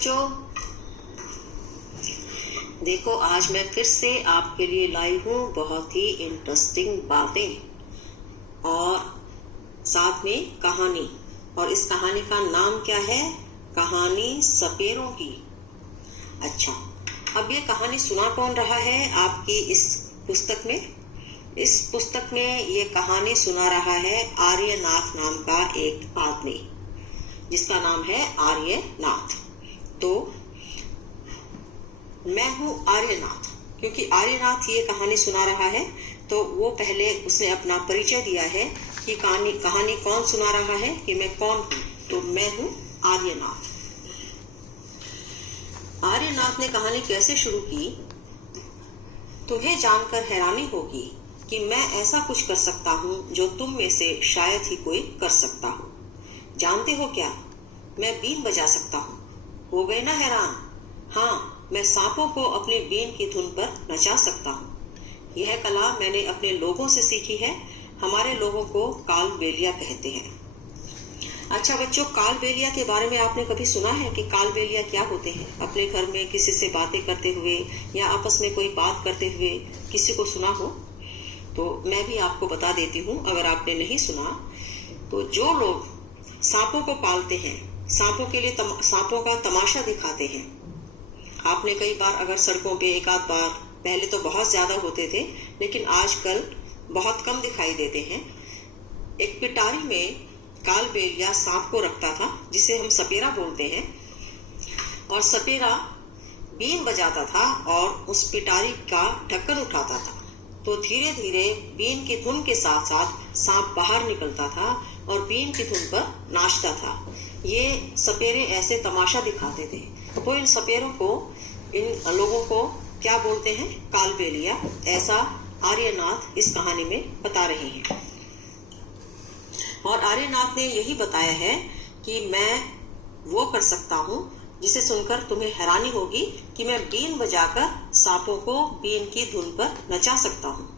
बच्चों, देखो आज मैं फिर से आपके लिए लाई हूँ बहुत ही इंटरेस्टिंग बातें और साथ में कहानी। और इस कहानी का नाम क्या है? कहानी सपेरों की। अच्छा, अब ये कहानी सुना कौन रहा है आपकी इस पुस्तक में? इस पुस्तक में ये कहानी सुना रहा है आर्यनाथ नाम का एक आदमी, जिसका नाम है आर्यनाथ। तो मैं हूँ आर्यनाथ, क्योंकि आर्यनाथ ये कहानी सुना रहा है तो वो पहले उसने अपना परिचय दिया है कि कहानी कौन सुना रहा है, कि मैं कौन हूँ। तो मैं हूँ आर्यनाथ। आर्यनाथ ने कहानी कैसे शुरू की, तुम्हें जानकर हैरानी होगी कि मैं ऐसा कुछ कर सकता हूँ जो तुम में से शायद ही कोई कर सकता हो। जानते हो क्या? मैं बीन बजा सकता हूँ। हो गए ना हैरान? हाँ, मैं सांपों को अपनी बीन की धुन पर नचा सकता हूँ। यह कला मैंने अपने लोगों से सीखी है। हमारे लोगों को कालबेलिया कहते हैं। अच्छा बच्चों, कालबेलिया के बारे में आपने कभी सुना है कि कालबेलिया क्या होते हैं? अपने घर में किसी से बातें करते हुए या आपस में कोई बात करते हुए किसी को सुना हो तो मैं भी आपको बता देती हूँ। अगर आपने नहीं सुना तो जो लोग सांपों को पालते हैं, सांपों के लिए सांपों का तमाशा दिखाते हैं। आपने कई बार अगर सड़कों पे एक आध बार, पहले तो बहुत ज्यादा होते थे लेकिन आजकल बहुत कम दिखाई देते हैं, एक पिटारी में कालबेलिया सांप को रखता था जिसे हम सपेरा बोलते हैं, और सपेरा बीन बजाता था और उस पिटारी का ढक्कन उठाता था। तो धीरे धीरे बीन की धुन के साथ साथ सांप बाहर निकलता था और बीन की धुन पर नाचता था। ये सपेरे ऐसे तमाशा दिखाते थे। तो इन सपेरों को, इन लोगों को क्या बोलते हैं? कालबेलिया। ऐसा आर्यनाथ इस कहानी में बता रहे हैं। और आर्यनाथ ने यही बताया है कि मैं वो कर सकता हूँ जिसे सुनकर तुम्हें हैरानी होगी कि मैं बीन बजाकर सांपों को बीन की धुन पर नचा सकता हूँ।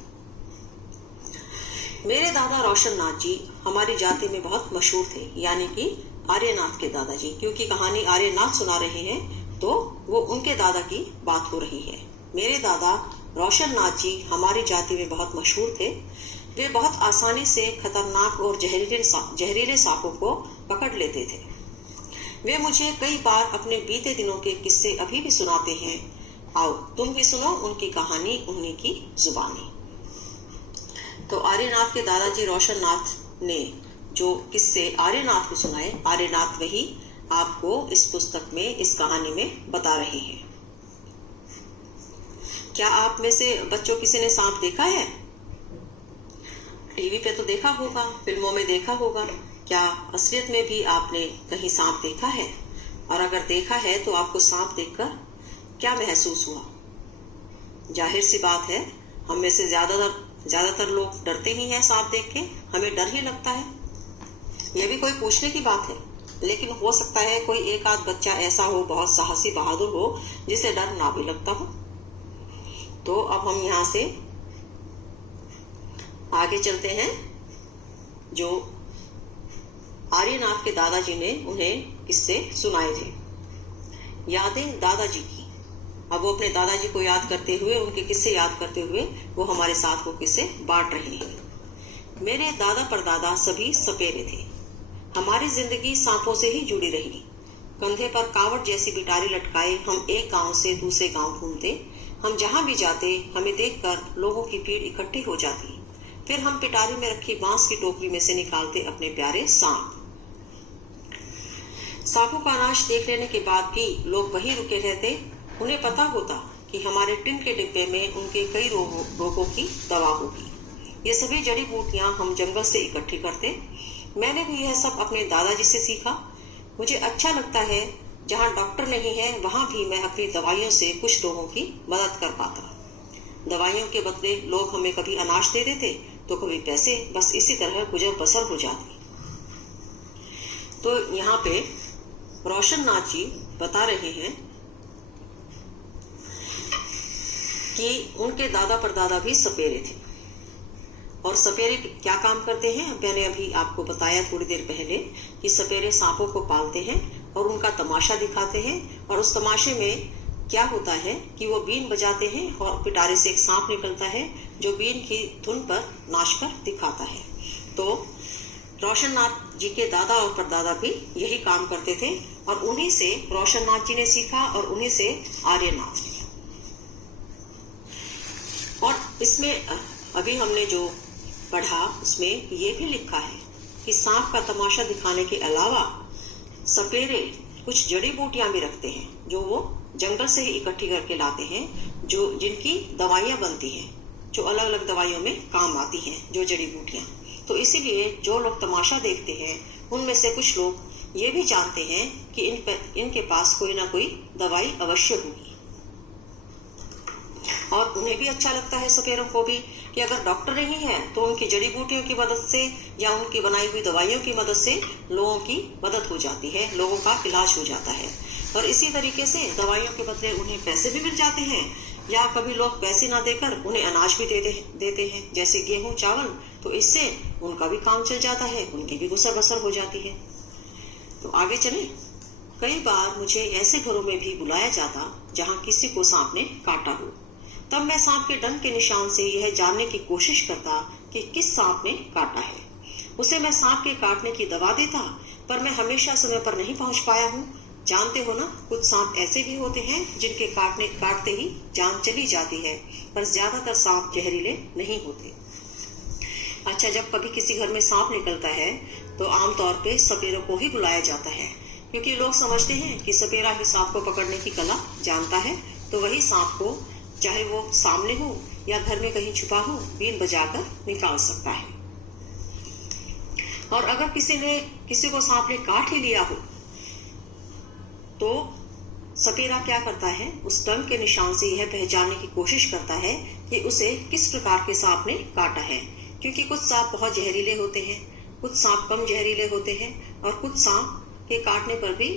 मेरे दादा रोशन नाथ जी हमारी जाति में बहुत मशहूर थे, यानी कि आर्यनाथ के दादाजी। क्योंकि कहानी आर्यनाथ सुना रहे हैं तो वो उनके दादा की बात हो रही है। मेरे दादा रोशन नाथ जी हमारी जाति में बहुत मशहूर थे। वे बहुत आसानी से खतरनाक और जहरीले सांपों को पकड़ लेते थे। वे मुझे कई बार अपने बीते दिनों के किस्से अभी भी सुनाते हैं। आओ तुम भी सुनो उनकी कहानी उन्हीं की जुबानी। तो आर्यनाथ के दादाजी रोशन नाथ ने जो किस्से आर्यनाथ को सुनाए, आर्यनाथ वही आपको इस पुस्तक में, इस कहानी में बता रहे हैं। क्या आप में से बच्चों किसी ने सांप देखा है? टीवी पे तो देखा होगा, फिल्मों में देखा होगा। क्या असलियत में भी आपने कहीं सांप देखा है? और अगर देखा है तो आपको सांप देखकर क्या महसूस हुआ? जाहिर सी बात है, हम में से ज्यादातर लोग डरते ही हैं सांप देख के। हमें डर ही लगता है। यह भी कोई पूछने की बात है, लेकिन हो सकता है कोई एक आध बच्चा ऐसा हो, बहुत साहसी बहादुर हो, जिसे डर ना भी लगता हो। तो अब हम यहाँ से आगे चलते हैं। जो आर्यनाथ के दादाजी ने उन्हें किस्से सुनाए थे, यादें दादाजी की। अब वो अपने दादाजी को याद करते हुए, उनके किस्से याद करते हुए वो हमारे साथ वो किस्से बांट रहे हैं। मेरे दादा परदादा सभी सपेरे थे। हमारी जिंदगी सांपों से ही जुड़ी रही। कंधे पर कावड़ जैसी बिटारी लटकाए हम एक गांव से दूसरे गांव घूमते। हम जहां भी जाते हमें देखकर लोगों की भीड़ इकट्ठी हो जाती। फिर हम पिटारी में रखी बांस की टोकरी में से निकालते अपने प्यारे सांप। सांपों का नाश देख लेने के बाद भी लोग वहीं रुके रहते। उन्हें पता होता कि हमारे टिन के डिब्बे में उनके कई रोगों की दवा होगी। ये सभी जड़ी बूटियां हम जंगल से इकट्ठी करते। मैंने भी यह सब अपने दादाजी से सीखा। मुझे अच्छा लगता है जहाँ डॉक्टर नहीं है वहां भी मैं अपनी दवाइयों से कुछ लोगों की मदद कर पाता। दवाइयों के बदले लोग हमें कभी अनाज दे देते तो कभी पैसे। बस इसी तरह गुजर बसर हो जाती। तो यहाँ पे रोशन नाथ जी बता रहे हैं कि उनके दादा परदादा भी सपेरे थे। और सपेरे क्या काम करते हैं? मैंने अभी आपको बताया थोड़ी देर पहले कि सपेरे सांपों को पालते हैं और उनका तमाशा दिखाते हैं। और उस तमाशे में क्या होता है कि वो बीन बजाते हैं और पिटारे से एक सांप निकलता है जो बीन की धुन पर नाचकर दिखाता है। तो रोशननाथ जी के दादा और परदादा भी यही काम करते थे और उन्हीं से रोशननाथ जी ने सीखा और उन्हीं से आर्यनाथ ने। और इसमें अभी हमने जो पढ़ा उसमें ये भी लिखा है कि सांप का तमाशा दिखाने के अलावा सपेरे कुछ जड़ी बूटियां भी रखते हैं जो वो जंगल से ही इकट्ठी करके लाते हैं, जो जिनकी दवाइयां बनती हैं, जो अलग अलग दवाइयों में काम आती हैं, जो जड़ी बूटियां। तो इसीलिए जो लोग तमाशा देखते हैं उनमें से कुछ लोग ये भी जानते हैं कि इनके पास कोई ना कोई दवाई अवश्य होगी। और उन्हें भी अच्छा लगता है, सपेरों को भी, कि अगर डॉक्टर नहीं है तो उनकी जड़ी बूटियों की मदद से या उनकी बनाई हुई दवाइयों की मदद से लोगों की मदद हो जाती है, लोगों का इलाज हो जाता है। और इसी तरीके से दवाइयों के बदले उन्हें पैसे भी मिल जाते हैं, या कभी लोग पैसे ना देकर उन्हें अनाज भी देते हैं, जैसे गेहूं चावल। तो इससे उनका भी काम चल जाता है, उनकी भी गुसर बसर हो जाती है। तो आगे चले। कई बार मुझे ऐसे घरों में भी बुलाया जाता जहां किसी को सांप ने काटा हो। तब मैं सांप के डंक के निशान से यह जानने की कोशिश करता कि किस सांप ने काटा है। उसे मैं सांप के काटने की दवा देता, पर मैं हमेशा समय पर नहीं पहुंच पाया हूँ। जानते हो ना, कुछ सांप ऐसे भी होते हैं जिनके काटते ही जान चली जाती है, पर ज्यादातर सांप जहरीले नहीं होते। अच्छा, जब कभी किसी घर में सांप निकलता है तो आमतौर पे सपेरों को ही बुलाया जाता है, क्योंकि लोग समझते हैं कि सपेरा ही सांप को पकड़ने की कला जानता है। तो वही सांप को, चाहे वो सामने हो या घर में कहीं छुपा हो, बीन बजाकर निकाल सकता है। और अगर किसी को सांप ने काट ही लिया हो तो सपेरा क्या करता है, उस डंक के निशान से यह पहचानने की कोशिश करता है कि उसे किस प्रकार के सांप ने काटा है, क्योंकि कुछ सांप बहुत जहरीले होते हैं, कुछ सांप कम जहरीले होते हैं, और कुछ सांप के काटने पर भी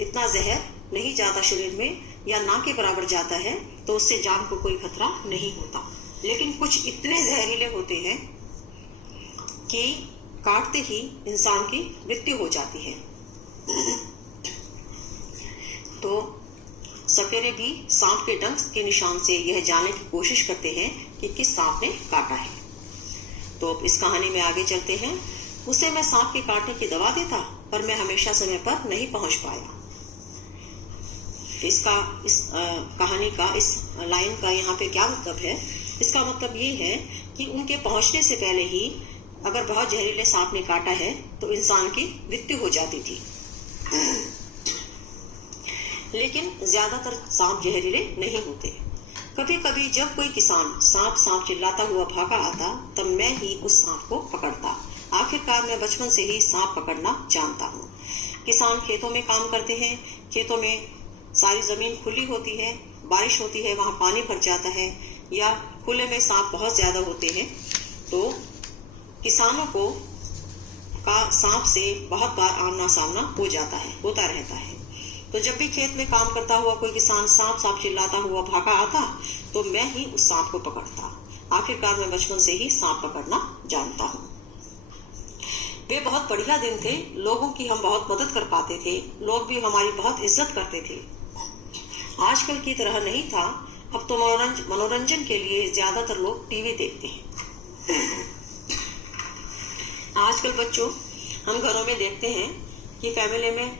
इतना जहर नहीं जाता शरीर में, या ना के बराबर जाता है, तो उससे जान को कोई खतरा नहीं होता। लेकिन कुछ इतने जहरीले होते हैं कि काटते ही इंसान की मृत्यु हो जाती है। तो सपेरे भी सांप के डंक के निशान से यह जानने की कोशिश करते हैं कि किस सांप ने काटा है। तो इस कहानी में आगे चलते हैं। उसे मैं सांप के काटने की दवा देता, पर मैं हमेशा समय पर नहीं पहुंच पाया। इस कहानी का, इस लाइन का यहाँ पे क्या मतलब है? इसका मतलब ये है कि उनके पहुंचने से पहले ही अगर बहुत जहरीले सांप ने काटा है तो इंसान की मृत्यु हो जाती थी। लेकिन ज्यादातर सांप जहरीले नहीं होते। कभी कभी जब कोई किसान सांप सांप चिल्लाता हुआ भागा आता, तब मैं ही उस सांप को पकड़ता। आखिरकार मैं बचपन से ही सांप पकड़ना जानता हूँ। किसान खेतों में काम करते हैं, खेतों में सारी जमीन खुली होती है, बारिश होती है, वहां पानी भर जाता है, या खुले में सांप बहुत ज्यादा होते हैं। तो किसानों को का सांप से बहुत बार आमना सामना होता रहता है। तो जब भी खेत में काम करता हुआ कोई किसान सांप सांप चिल्लाता हुआ भागा आता, तो मैं ही उस सांप को पकड़ता। आखिरकार मैं बचपन से ही सांप पकड़ना जानता हूँ। वे बहुत बढ़िया दिन थे, लोगों की हम बहुत मदद कर पाते थे, लोग भी हमारी बहुत इज्जत करते थे। आजकल की तरह नहीं था। अब तो मनोरंजन के लिए ज्यादातर लोग टीवी देखते हैं। आजकल बच्चों, हम घरों में देखते हैं कि फैमिली में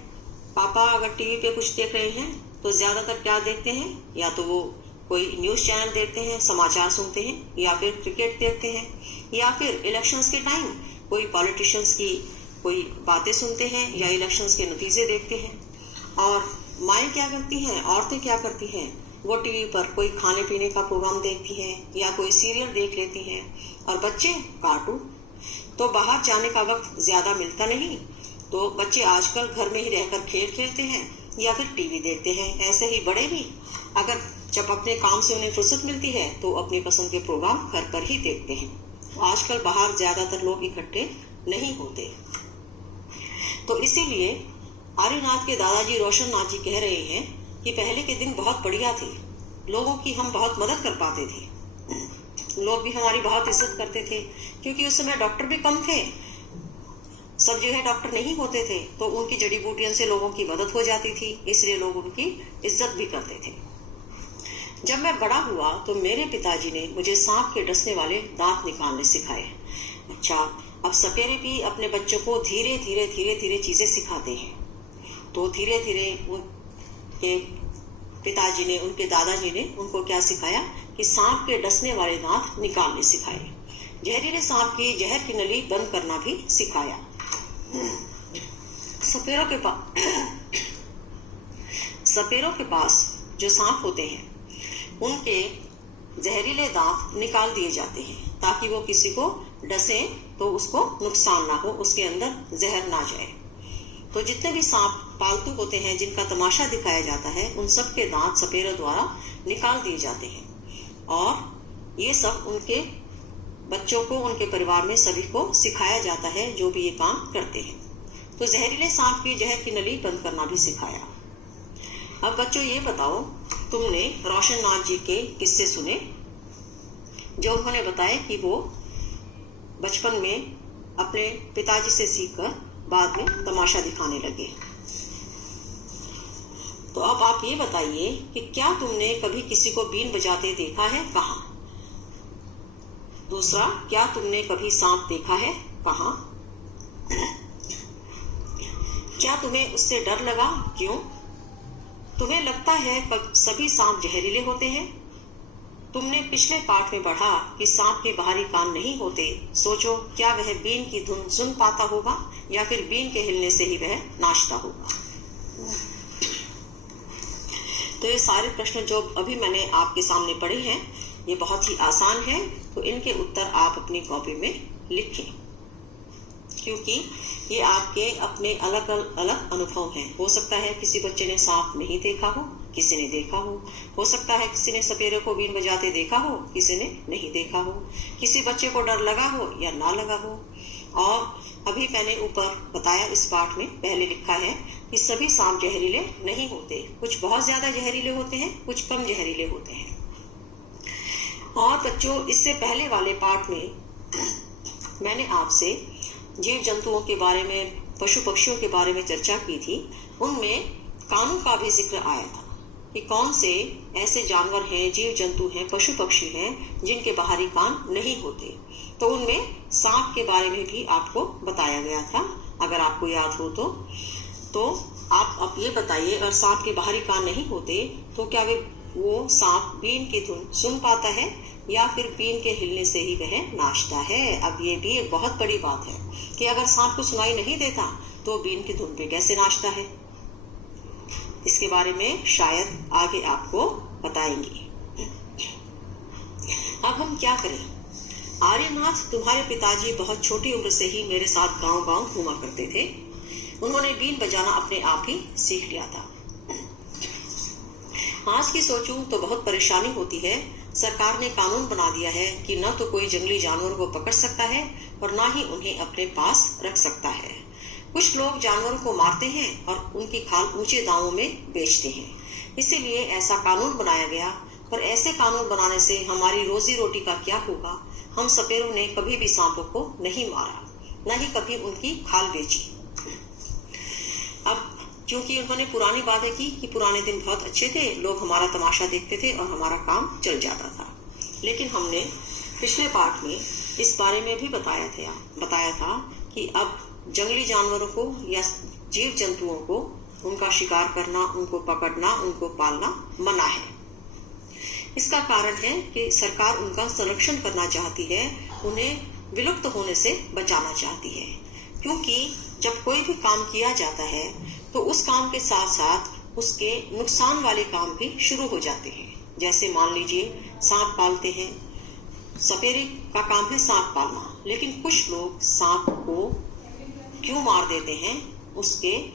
पापा अगर टीवी पे कुछ देख रहे हैं तो ज्यादातर क्या देखते हैं, या तो वो कोई न्यूज चैनल देखते हैं, समाचार सुनते हैं, या फिर क्रिकेट देखते हैं, या फिर इलेक्शंस के टाइम कोई पॉलिटिशियंस की कोई बातें सुनते हैं, या इलेक्शंस के नतीजे देखते हैं। और माएँ क्या करती हैं, औरतें क्या करती हैं, वो टीवी पर कोई खाने पीने का प्रोग्राम देखती हैं या कोई सीरियल देख लेती हैं, और बच्चे कार्टून। तो बाहर जाने का वक्त ज्यादा मिलता नहीं, तो बच्चे आजकल घर में ही रहकर खेल खेलते हैं या फिर टीवी देखते हैं। ऐसे ही बड़े भी अगर जब अपने काम से उन्हें फुर्सत मिलती है तो अपनी पसंद के प्रोग्राम घर पर ही देखते हैं। आजकल बाहर ज्यादातर लोग इकट्ठे नहीं होते। तो इसीलिए आर्यनाथ के दादाजी रोशननाथ जी कह रहे हैं कि पहले के दिन बहुत बढ़िया थे, लोगों की हम बहुत मदद कर पाते थे, लोग भी हमारी बहुत इज्जत करते थे, क्योंकि उस समय डॉक्टर भी कम थे, सब जो है डॉक्टर नहीं होते थे, तो उनकी जड़ी बूटियों से लोगों की मदद हो जाती थी, इसलिए लोग उनकी इज्जत भी करते थे। जब मैं बड़ा हुआ तो मेरे पिताजी ने मुझे सांप के डसने वाले दांत निकालने सिखाए। अच्छा, अब सपेरे भी अपने बच्चों को धीरे धीरे चीजें सिखाते हैं। तो धीरे धीरे उनके पिताजी ने, उनके दादाजी ने उनको क्या सिखाया कि सांप के डसने वाले दांत निकालने सिखाए। जहरीले सांप की जहर की नली बंद करना भी सिखाया। सपेरों के पास जो सांप होते हैं उनके जहरीले दांत निकाल दिए जाते हैं ताकि वो किसी को डसे तो उसको नुकसान ना हो, उसके अंदर जहर ना जाए। तो जितने भी सांप पालतू होते हैं जिनका तमाशा दिखाया जाता है, उन सब के दांत सपेरों द्वारा निकाल दिए जाते हैं और ये सब उनके बच्चों को, उनके परिवार में सभी को सिखाया जाता है जो भी ये काम करते हैं। तो जहरीले सांप की जहर की नली बंद करना भी सिखाया। अब बच्चों ये बताओ, तुमने रोशन नाथ जी के किस्से सुने जो उन्होंने बताया कि वो बचपन में अपने पिताजी से सीखकर बाद में तमाशा दिखाने लगे। तो अब आप ये बताइए कि क्या तुमने कभी किसी को बीन बजाते देखा है, कहाँ? दूसरा, क्या तुमने कभी सांप देखा है, कहाँ? क्या तुम्हें उससे डर लगा, क्यों? तुम्हें लगता है सभी सांप जहरीले होते हैं? तुमने पिछले पाठ में पढ़ा कि सांप के बाहरी कान नहीं होते। सोचो, क्या वह बीन की धुन सुन पाता होगा या फिर बीन के हिलने से ही वह नाचता होगा? तो ये सारे प्रश्न जो अभी मैंने आपके सामने पढ़े हैं, ये बहुत ही आसान है, तो इनके उत्तर आप अपनी कॉपी में लिखें, क्योंकि ये आपके अपने अलग अलग अनुभव हैं। हो सकता है किसी बच्चे ने सांप नहीं देखा हो, किसी ने देखा हो सकता है किसी ने सपेरे को बीन बजाते देखा हो, किसी ने नहीं देखा हो, किसी बच्चे को डर लगा हो या ना लगा हो। और अभी मैंने ऊपर बताया, इस पाठ में पहले लिखा है कि सभी सांप जहरीले नहीं होते, कुछ बहुत ज्यादा जहरीले होते हैं, कुछ कम जहरीले होते हैं। और बच्चों, इससे पहले वाले पाठ में मैंने आपसे जीव जंतुओं के बारे में, पशु पक्षियों के बारे में चर्चा की थी। उनमें कानों का भी जिक्र आया था कि कौन से ऐसे जानवर हैं, जीव जंतु हैं, पशु पक्षी हैं जिनके बाहरी कान नहीं होते। तो उनमें सांप के बारे में भी आपको बताया गया था, अगर आपको याद हो तो आप अब ये बताइए, अगर सांप के बाहरी कान नहीं होते तो क्या वो सांप बीन की धुन सुन पाता है या फिर बीन के हिलने से ही वह नाचता है? अब ये भी एक बहुत बड़ी बात है कि अगर सांप को सुनाई नहीं देता तो बीन की धुन पे कैसे नाचता है। इसके बारे में शायद आगे आपको बताएंगे। अब हम क्या करें? आर्यनाथ, तुम्हारे पिताजी बहुत छोटी उम्र से ही मेरे साथ गांव-गांव घूमा करते थे। उन्होंने बीन बजाना अपने आप ही सीख लिया था। आज की सोचूं तो बहुत परेशानी होती है। सरकार ने कानून बना दिया है कि न तो कोई जंगली जानवर को पकड़ सकता है और न ही उन्हें अपने पास रख सकता है। कुछ लोग जानवरों को मारते हैं और उनकी खाल ऊंचे दामों में बेचते हैं, इसीलिए ऐसा कानून बनाया गया। पर ऐसे कानून बनाने से हमारी रोजी रोटी का क्या होगा? हम सपेरों ने कभी भी सांपों को नहीं मारा, न ही कभी उनकी खाल बेची। अब क्योंकि उन्होंने पुरानी बातें की कि पुराने दिन बहुत अच्छे थे, लोग हमारा तमाशा देखते थे और हमारा काम चल जाता था। लेकिन हमने पिछले पाठ में इस बारे में भी बताया था कि अब जंगली जानवरों को या जीव जंतुओं को उनका शिकार करना, उनको पकड़ना, उनको पालना मना है। इसका कारण है कि सरकार उनका संरक्षण करना चाहती है, उन्हें विलुप्त होने से बचाना चाहती है। क्योंकि जब कोई भी काम किया जाता है तो उस काम के साथ साथ उसके नुकसान वाले काम भी शुरू हो जाते हैं। जैसे मान लीजिए सांप पालते हैं, सपेरे का काम है सांप पालना, लेकिन कुछ लोग सांप को क्यों मार देते हैं? उसके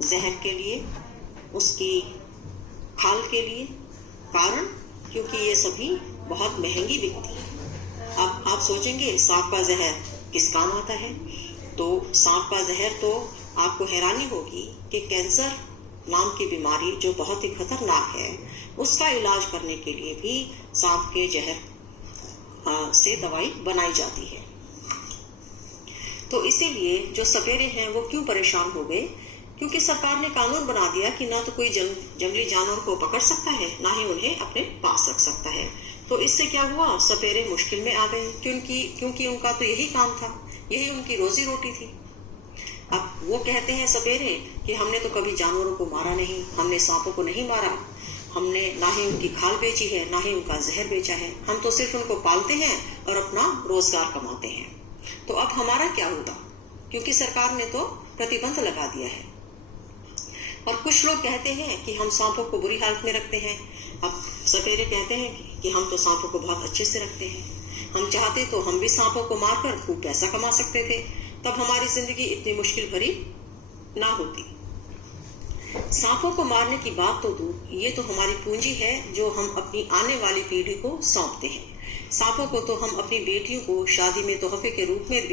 जहर के लिए, उसकी खाल के लिए। कारण, क्योंकि ये सभी बहुत महंगी बिकती है। अब आप सोचेंगे सांप का जहर किस काम आता है? तो सांप का जहर, तो आपको हैरानी होगी कि कैंसर नाम की बीमारी जो बहुत ही खतरनाक है, उसका इलाज करने के लिए भी सांप के जहर से दवाई बनाई जाती है। तो इसीलिए जो सपेरे हैं वो क्यों परेशान हो गए, क्योंकि सरकार ने कानून बना दिया कि ना तो कोई जंगली जानवर को पकड़ सकता है, ना ही उन्हें अपने पास रख सकता है। तो इससे क्या हुआ, सपेरे मुश्किल में आ गए, क्योंकि उनका तो यही काम था, यही उनकी रोजी रोटी थी। अब वो कहते हैं सपेरे कि हमने तो कभी जानवरों को मारा नहीं, हमने सांपों को नहीं मारा, हमने ना ही उनकी खाल बेची है, ना ही उनका जहर बेचा है, हम तो सिर्फ उनको पालते हैं और अपना रोजगार कमाते हैं। तो अब हमारा क्या होगा, क्योंकि सरकार ने तो प्रतिबंध लगा दिया है। और कुछ लोग कहते हैं कि हम सांपों को बुरी हालत में रखते हैं। अब सपेरे कहते हैं कि हम तो सांपों को बहुत अच्छे से रखते हैं, हम चाहते तो हम भी सांपों को मारकर खूब पैसा कमा सकते थे, तब हमारी जिंदगी इतनी मुश्किल भरी ना होती। सांपों को मारने की बात तो दूर, ये तो हमारी पूंजी है जो हम अपनी आने वाली पीढ़ी को सौंपते हैं। सांपों को तो हम अपनी बेटियों को शादी में तोहफे के रूप में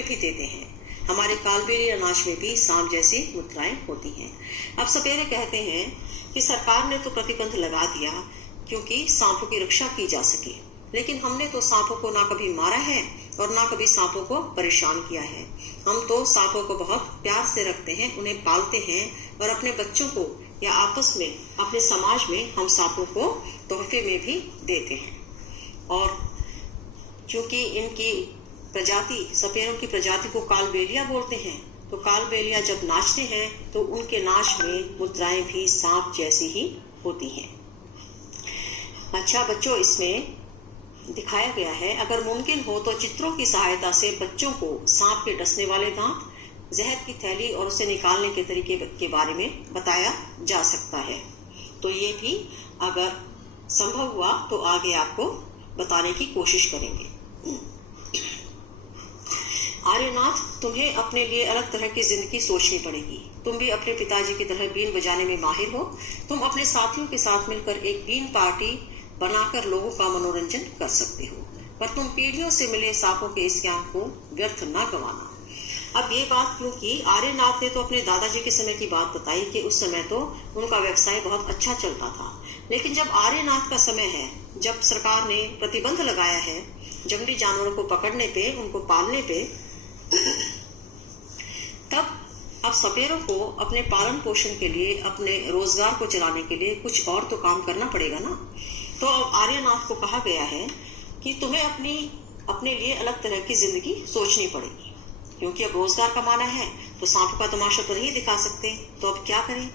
भी देते हैं। हमारे कालबेलिया अनाज में भी सांप जैसी मुद्राएं होती हैं। अब सपेरे कहते हैं कि सरकार ने तो प्रतिबंध लगा दिया क्योंकि सांपों की रक्षा की जा सके, लेकिन हमने तो सांपों को ना कभी मारा है और ना कभी सांपों को परेशान किया है। हम तो सांपों को बहुत प्यार से रखते हैं, उन्हें पालते हैं और अपने बच्चों को या आपस में अपने समाज में हम सांपों को तोहफे में भी देते हैं। और क्योंकि इनकी प्रजाति, सपेरों की प्रजाति को कालबेलिया बोलते हैं, तो कालबेलिया जब नाचते हैं तो उनके नाच में मुद्राएं भी सांप जैसी ही होती हैं। अच्छा बच्चों, इसमें दिखाया गया है, अगर मुमकिन हो तो चित्रों की सहायता से बच्चों को सांप के डसने वाले दांत, जहर की थैली और उसे निकालने के तरीके के बारे में बताया जा सकता है। तो ये भी अगर संभव हुआ तो आगे आपको बताने की कोशिश करेंगे। आर्यनाथ, तुम्हें अपने लिए अलग तरह की जिंदगी सोचनी पड़ेगी। तुम भी अपने पिताजी की तरह बीन बजाने में माहिर हो। तुम अपने साथियों के साथ मिलकर एक बीन पार्टी बनाकर लोगों का मनोरंजन कर सकते हो, पर तुम पीढ़ियों से मिले सांपों के इस ज्ञान को व्यर्थ न गंवाना। अब ये बात क्योंकि आर्यनाथ ने तो अपने दादाजी के समय की बात बताई कि उस समय तो उनका व्यवसाय बहुत अच्छा चलता था, लेकिन जब आर्यनाथ का समय है, जब सरकार ने प्रतिबंध लगाया है जंगली जानवरों को पकड़ने पे, उनको पालने पे, तब अब सपेरों को अपने पालन पोषण के लिए, अपने रोजगार को चलाने के लिए कुछ और तो काम करना पड़ेगा ना। तो अब आर्यनाथ को कहा गया है कि तुम्हें अपने लिए अलग तरह की जिंदगी सोचनी पड़ेगी, क्योंकि अब रोजगार कमाना है तो सांप का तमाशा तो नहीं दिखा सकते। तो अब क्या करें?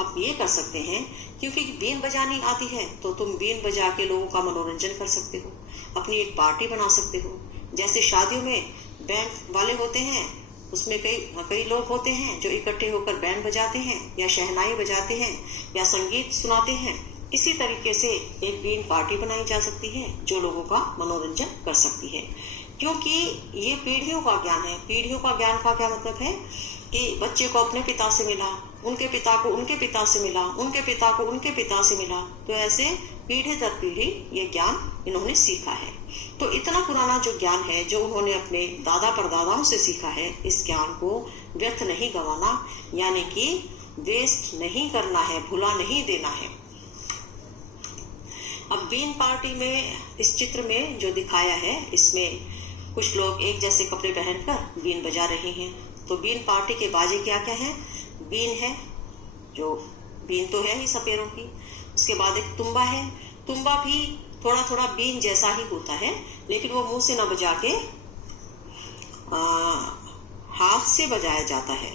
अब ये कर सकते हैं, क्योंकि बीन बजानी आती है तो तुम बीन बजा के लोगों का मनोरंजन कर सकते हो, अपनी एक पार्टी बना सकते हो। जैसे शादियों में बैंड वाले होते हैं, उसमें कई लोग होते हैं जो इकट्ठे होकर बैंड बजाते हैं या शहनाई बजाते हैं या संगीत सुनाते हैं। इसी तरीके से एक बीन पार्टी बनाई जा सकती है जो लोगों का मनोरंजन कर सकती है, क्योंकि ये पीढ़ियों का ज्ञान है। पीढ़ियों का ज्ञान का क्या मतलब है कि बच्चे को अपने पिता से मिला, उनके पिता को उनके पिता से मिला, उनके पिता को उनके पिता से मिला, तो ऐसे पीढ़ी दर पीढ़ी ये ज्ञान इन्होंने सीखा है। तो इतना पुराना जो ज्ञान है, जो उन्होंने अपने दादा परदादाओं से सीखा है, इस ज्ञान को व्यर्थ नहीं गंवाना, यानी कि वेस्ट नहीं करना है, भुला नहीं देना है। अब बीन पार्टी में, इस चित्र में जो दिखाया है, इसमें कुछ लोग एक जैसे कपड़े पहनकर बीन बजा रहे हैं। तो बीन पार्टी के बाजे क्या क्या है? बीन है, जो बीन तो है ही सपेरों की। उसके बाद एक तुम्बा है। तुम्बा भी थोड़ा थोड़ा बीन जैसा ही होता है, लेकिन वो मुंह से न बजा के हाथ से बजाया जाता है,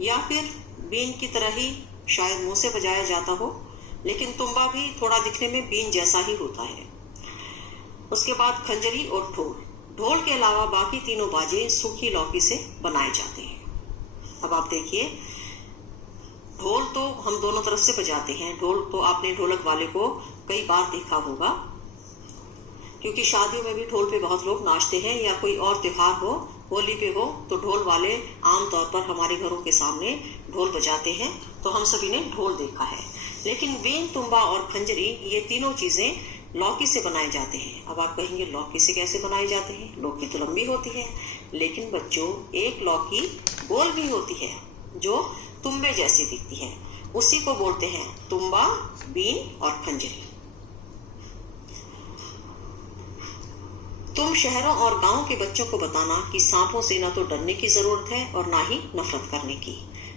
या फिर बीन की तरह ही शायद मुंह से बजाया जाता हो, लेकिन तुम्बा भी थोड़ा दिखने में बीन जैसा ही होता है। उसके बाद खंजरी और ढोल। ढोल के अलावा बाकी तीनों बाजे सूखी लौकी से बनाए जाते हैं। अब आप देखिए, ढोल तो हम दोनों तरफ से बजाते हैं। ढोल तो आपने ढोलक वाले को कई बार देखा होगा, क्योंकि शादियों में भी ढोल पे बहुत लोग नाचते हैं, या कोई और त्योहार हो, होली पे हो, तो ढोल वाले आमतौर पर हमारे घरों के सामने ढोल बजाते हैं। तो हम सभी ने ढोल देखा है। लेकिन बीन, तुम्बा और खंजरी, ये तीनों चीजें लौकी से बनाए जाते हैं। अब आप कहेंगे लौकी से कैसे बनाए जाते हैं? लौकी तो लंबी होती है, लेकिन बच्चों एक लौकी गोल भी होती है जो तुम्बे जैसी दिखती है, उसी को बोलते हैं तुम्बा, बीन और खंजरी। तुम शहरों और गांवों के बच्चों को बताना कि सांपों से न तो डरने की जरूरत है और ना ही नफरत करने की।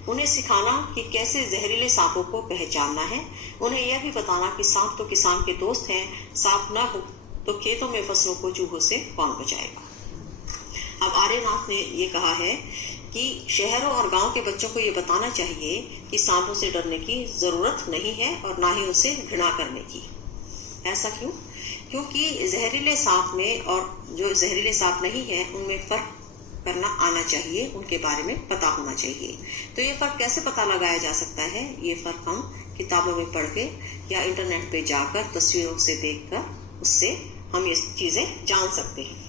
उन्हें सिखाना कि कैसे जहरीले सांपों को पहचानना है। उन्हें यह भी बताना कि सांप तो किसान के दोस्त हैं, सांप न हो तो खेतों में फसलों को चूहों से कौन बचाएगा। अब आर्यनाथ ने ये कहा है कि शहरों और गांव के बच्चों को ये बताना चाहिए कि सांपों से डरने की जरूरत नहीं है और ना ही उनसे घृणा करने की। ऐसा क्यों? क्योंकि जहरीले सांप में और जो जहरीले सांप नहीं है उनमें फर्क करना आना चाहिए, उनके बारे में पता होना चाहिए। तो ये फर्क कैसे पता लगाया जा सकता है? ये फर्क हम किताबों में पढ़ के या इंटरनेट पे जाकर तस्वीरों से देखकर उससे हम ये चीजें जान सकते हैं।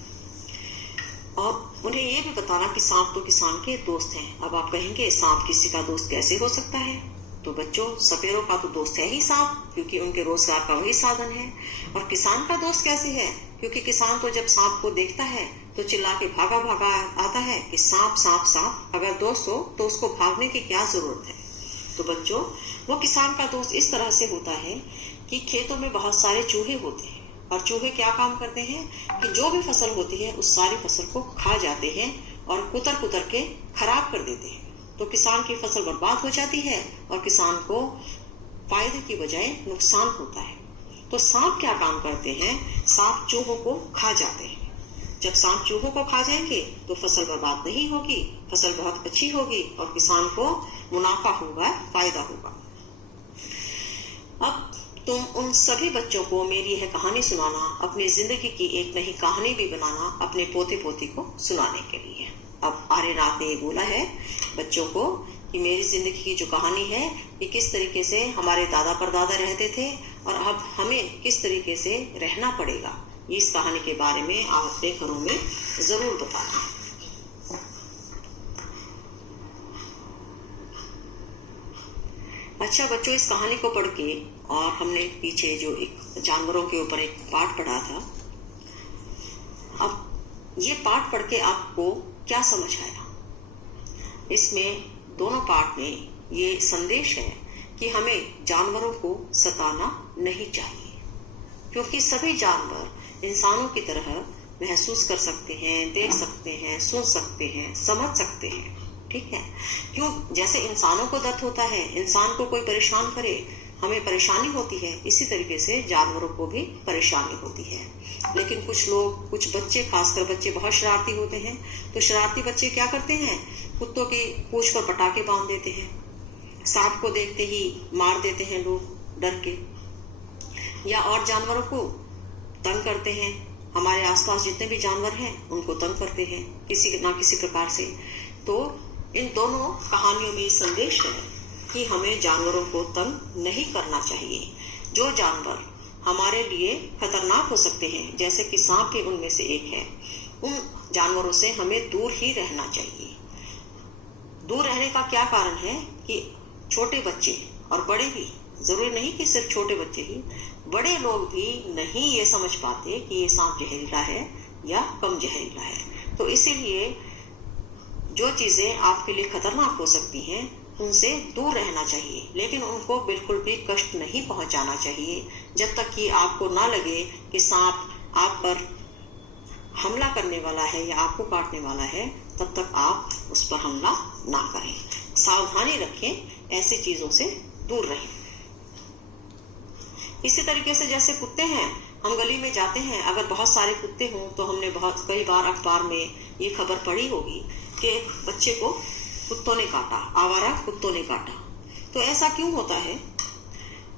और उन्हें ये भी बताना कि सांप तो किसान के दोस्त हैं। अब आप कहेंगे सांप किसी का दोस्त कैसे हो सकता है? तो बच्चों, सपेरों का तो दोस्त है ही सांप, क्योंकि उनके रोजगार का वही साधन है। और किसान का दोस्त कैसे है? क्योंकि किसान तो जब सांप को देखता है तो चिल्ला के भागा भागा आता है कि सांप सांप सांप। अगर दोस्त हो तो उसको भागने की क्या जरूरत है? तो बच्चों, वो किसान का दोस्त इस तरह से होता है कि खेतों में बहुत सारे चूहे होते हैं और चूहे क्या काम करते हैं कि जो भी फसल होती है उस सारी फसल को खा जाते हैं और कुतर कुतर के खराब कर देते हैं। तो किसान की फसल बर्बाद हो जाती है और किसान को फायदे की बजाय नुकसान होता है। तो सांप क्या काम करते हैं? सांप चूहों को खा जाते हैं। जब सांप चूहों को खा जाएंगे तो फसल बर्बाद नहीं होगी, फसल बहुत अच्छी होगी और किसान को मुनाफा होगा, फायदा होगा। अब तुम उन सभी बच्चों को मेरी यह कहानी सुनाना, अपनी जिंदगी की एक नई कहानी भी बनाना अपने पोते पोती को सुनाने के लिए। अब आर्यनाथ ने बोला है बच्चों को कि मेरी जिंदगी की जो कहानी है कि किस तरीके से हमारे दादा परदादा रहते थे और अब हमें किस तरीके से रहना पड़ेगा, इस कहानी के बारे में आप अपने घरों में जरूर बताना। अच्छा बच्चों, इस कहानी को पढ़ के और हमने पीछे जो एक जानवरों के ऊपर एक पाठ पढ़ा था, अब ये पाठ पढ़ के आपको क्या समझ आया? इसमें दोनों पाठ में ये संदेश है कि हमें जानवरों को सताना नहीं चाहिए, क्योंकि सभी जानवर इंसानों की तरह महसूस कर सकते हैं, देख सकते हैं, सुन सकते हैं, समझ सकते हैं। ठीक है? क्यों? जैसे इंसानों को दर्द होता है, इंसान को कोई परेशान करे हमें परेशानी होती है, इसी तरीके से जानवरों को भी परेशानी होती है। लेकिन कुछ लोग, कुछ बच्चे, खासकर बच्चे बहुत शरारती होते हैं। तो शरारती बच्चे क्या करते हैं? कुत्तों की पूंछ पर पटाखे बांध देते हैं, सांप को देखते ही मार देते हैं लोग डर के, या और जानवरों को तंग करते हैं। हमारे आसपास जितने भी जानवर हैं उनको तंग करते हैं किसी ना किसी प्रकार से। तो इन दोनों कहानियों में संदेश है कि हमें जानवरों को तंग नहीं करना चाहिए। जो जानवर हमारे लिए खतरनाक हो सकते हैं, जैसे कि सांप भी उनमें से एक है, उन जानवरों से हमें दूर ही रहना चाहिए। दूर रहने का क्या कारण है कि छोटे बच्चे और बड़े भी, जरूरी नहीं कि सिर्फ छोटे बच्चे ही, बड़े लोग भी नहीं ये समझ पाते कि ये सांप जहरीला है या कम जहरीला है। तो इसीलिए जो चीजें आपके लिए खतरनाक हो सकती हैं उनसे दूर रहना चाहिए, लेकिन उनको बिल्कुल भी कष्ट नहीं पहुंचाना चाहिए। जब तक कि आपको ना लगे कि सांप आप पर हमला करने वाला है या आपको काटने वाला है, तब तक आप उस पर हमला ना करें। सावधानी रखें, ऐसी चीजों से दूर रहें। इसी तरीके से जैसे कुत्ते हैं, हम गली में जाते हैं, अगर बहुत सारे कुत्ते हों तो हमने बहुत कई बार अखबार में ये खबर पढ़ी होगी कि एक बच्चे को कुत्तों ने काटा, आवारा कुत्तों ने काटा। तो ऐसा क्यों होता है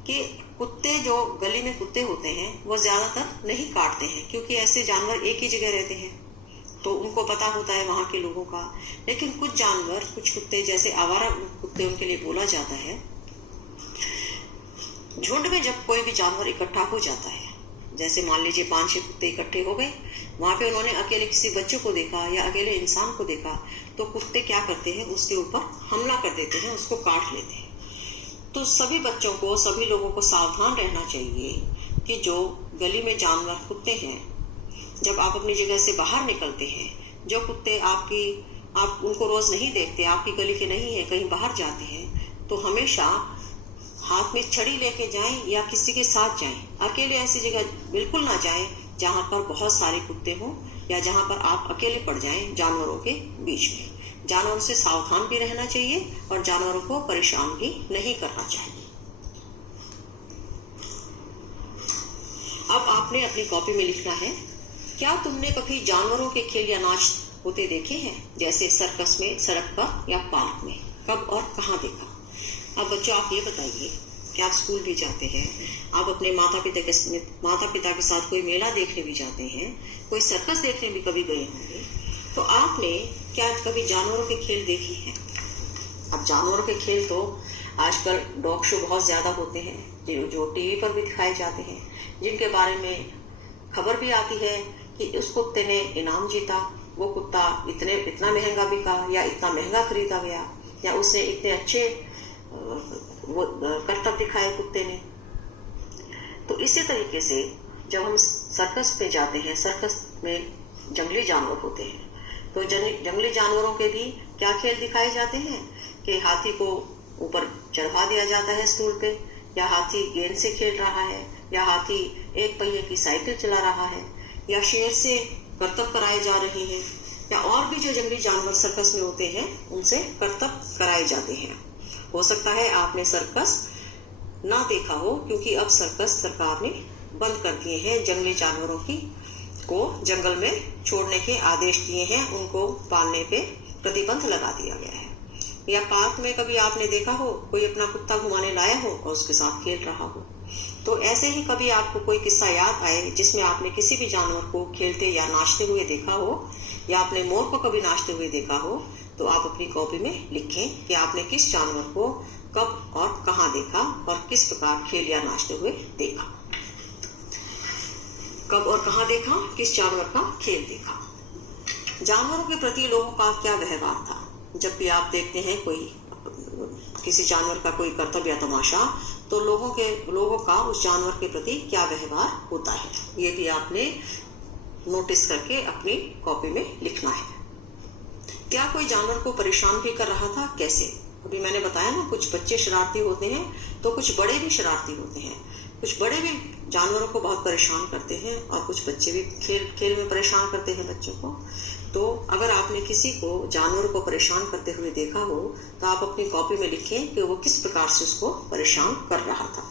कि कुत्ते, जो गली में कुत्ते होते हैं, वो ज्यादातर नहीं काटते हैं, क्योंकि ऐसे जानवर एक ही जगह रहते हैं तो उनको पता होता है वहां के लोगों का। लेकिन कुछ जानवर, कुछ कुत्ते, जैसे आवारा कुत्ते उनके लिए बोला जाता है, झुंड में जब कोई भी जानवर इकट्ठा हो जाता है, जैसे मान लीजिए 5-6 कुत्ते इकट्ठे हो गए, वहां पे उन्होंने अकेले किसी बच्चे को देखा या अकेले इंसान को देखा, तो कुत्ते क्या करते हैं, उसके ऊपर हमला कर देते हैं, उसको काट लेते हैं। तो सभी बच्चों को, सभी लोगों को सावधान रहना चाहिए कि जो गली में जानवर कुत्ते हैं, जब आप अपनी जगह से बाहर निकलते हैं, जो कुत्ते आप उनको रोज नहीं देखते, आपकी गली के नहीं है, कहीं बाहर जाते हैं, तो हमेशा हाथ में छड़ी लेके जाएं या किसी के साथ जाएं। अकेले ऐसी जगह बिल्कुल ना जाएं जहां पर बहुत सारे कुत्ते हों या जहां पर आप अकेले पड़ जाएं जानवरों के बीच में। जानवरों से सावधान भी रहना चाहिए और जानवरों को परेशान भी नहीं करना चाहिए। अब आपने अपनी कॉपी में लिखना है, क्या तुमने कभी जानवरों के खेल या नाच होते देखे हैं, जैसे सर्कस में, सड़क पर या पार्क में? कब और कहाँ देखा? अब बच्चों आप ये बताइए कि आप स्कूल भी जाते हैं, आप अपने माता पिता के साथ कोई मेला देखने भी जाते हैं, कोई सर्कस देखने भी कभी गए होंगे, तो आपने क्या कभी जानवरों के खेल देखे हैं? अब जानवरों के खेल तो आजकल डॉग शो बहुत ज्यादा होते हैं जो टीवी पर भी दिखाए जाते हैं, जिनके बारे में खबर भी आती है कि उस कुत्ते ने इनाम जीता, वो कुत्ता इतना महंगा बिका या इतना महंगा खरीदा गया, या उसने इतने अच्छे वो करतब दिखाए कुत्ते ने। तो इसी तरीके से जब हम सर्कस पे जाते हैं, सर्कस में जंगली जानवर होते हैं, तो जंगली जानवरों के भी क्या खेल दिखाए जाते हैं कि हाथी को ऊपर चढ़वा दिया जाता है स्टूल पे, या हाथी गेंद से खेल रहा है, या हाथी एक पहिए की साइकिल चला रहा है, या शेर से करतब कराए जा रहे हैं, या और भी जो जंगली जानवर सर्कस में होते हैं उनसे करतब कराए जाते हैं। हो सकता है आपने सर्कस ना देखा हो, क्योंकि अब सर्कस सरकार ने बंद कर दिए हैं, जंगली जानवरों को जंगल में छोड़ने के आदेश दिए हैं, उनको पालने पे प्रतिबंध लगा दिया गया है। या पार्क में कभी आपने देखा हो कोई अपना कुत्ता घुमाने लाया हो और उसके साथ खेल रहा हो। तो ऐसे ही कभी आपको कोई किस्सा याद आए जिसमें आपने किसी भी जानवर को खेलते या नाचते हुए देखा हो, या आपने मोर को कभी नाचते हुए देखा हो, तो आप अपनी कॉपी में लिखें कि आपने किस जानवर को कब और कहाँ देखा और किस प्रकार खेल या नाचते हुए देखा। कब और कहाँ देखा, किस जानवर का खेल देखा। जानवरों के प्रति लोगों का क्या व्यवहार था? जब भी आप देखते हैं किसी जानवर का कोई करतब या तमाशा, तो लोगों का उस जानवर के प्रति क्या व्यवहार होता है, ये भी आपने नोटिस करके अपनी कॉपी में लिखना है। क्या कोई जानवर को परेशान भी कर रहा था? कैसे? अभी मैंने बताया ना, कुछ बच्चे शरारती होते हैं तो कुछ बड़े भी शरारती होते हैं। कुछ बड़े भी जानवरों को बहुत परेशान करते हैं और कुछ बच्चे भी खेल में परेशान करते हैं बच्चों को। तो अगर आपने किसी को जानवर को परेशान करते हुए देखा हो, तो आप अपनी कॉपी में लिखें कि वो किस प्रकार से उसको परेशान कर रहा था।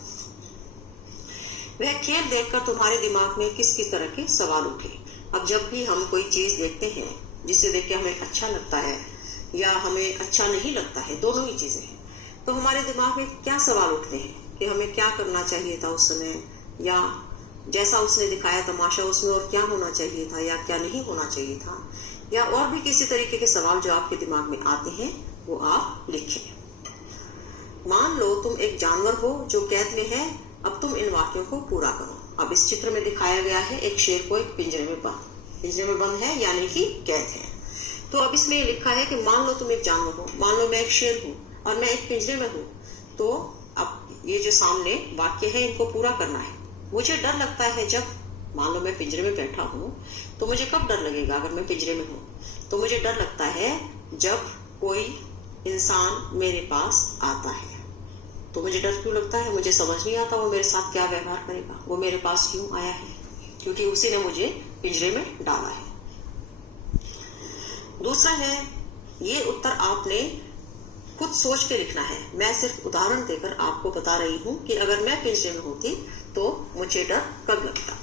वह खेल देखकर तुम्हारे दिमाग में किस किस तरह के सवाल उठे? अब जब भी हम कोई चीज देखते हैं जिसे देख के हमें अच्छा लगता है या हमें अच्छा नहीं लगता है, दोनों ही चीजें हैं, तो हमारे दिमाग में क्या सवाल उठते हैं कि हमें क्या करना चाहिए था उस समय, या जैसा उसने दिखाया तमाशा उसमें और क्या होना चाहिए था या क्या नहीं होना चाहिए था, या और भी किसी तरीके के सवाल जो आपके दिमाग में आते हैं वो आप लिखें। मान लो तुम एक जानवर हो जो कैद में है, अब तुम इन वाक्यों को पूरा करो। अब इस चित्र में दिखाया गया है एक शेर को एक पिंजरे में बंद है, यानी कि कैद है। तो अब इसमें लिखा है कि मान लो तुम एक जानवर हो, मान लो मैं एक शेर हूँ और मैं एक पिंजरे में हूँ। तो अब ये जो सामने वाक्य है इनको पूरा करना है। मुझे डर लगता है जब, मान लो मैं पिंजरे में बैठा हूँ, तो मुझे कब डर लगेगा अगर मैं पिंजरे में हूँ? तो मुझे डर लगता है जब कोई इंसान मेरे पास आता है। तो मुझे डर क्यों लगता है? मुझे समझ नहीं आता वो मेरे साथ क्या व्यवहार करेगा, वो मेरे पास क्यों आया है, क्योंकि उसी ने मुझे पिंजरे में डाला है। दूसरा है, ये उत्तर आपने खुद सोच के लिखना है। मैं सिर्फ उदाहरण देकर आपको बता रही हूँ कि अगर मैं पिंजरे में होती तो मुझे डर कब लगता।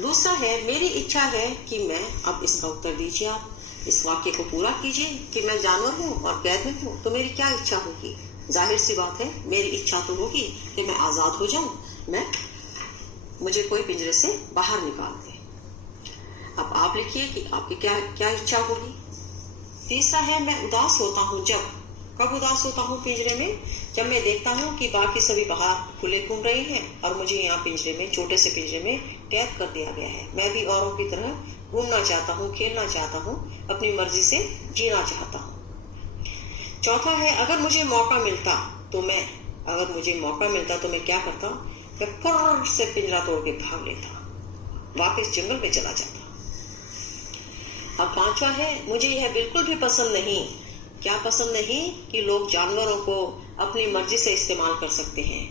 दूसरा है, मेरी इच्छा है कि मैं, अब इसका उत्तर दीजिए आप, इस वाक्य को पूरा कीजिए कि मैं जानवर हूँ और कैद में हूँ, तो मेरी क्या इच्छा होगी? जाहिर सी बात है मेरी इच्छा तो होगी कि मैं आजाद हो जाऊं, मुझे कोई पिंजरे से बाहर निकाल दे। अब आप लिखिए कि आपकी क्या इच्छा होगी। तीसरा है, मैं उदास होता हूँ जब, कब उदास होता हूँ पिंजरे में? जब मैं देखता हूँ कि बाकी सभी बाहर खुले घूम रहे हैं और मुझे यहाँ पिंजरे में, छोटे से पिंजरे में कैद कर दिया गया है। मैं भी औरों की तरह घूमना चाहता हूँ, खेलना चाहता हूँ, अपनी मर्जी से जीना चाहता हूँ। चौथा है, अगर मुझे मौका मिलता तो मैं क्या करता? मैं फुर्र से पिंजरा तोड़ के भाग लेता, वापस जंगल में चला जाता। अब पांचवा है, मुझे यह बिल्कुल भी पसंद नहीं। क्या पसंद नहीं? कि लोग जानवरों को अपनी मर्जी से इस्तेमाल कर सकते हैं,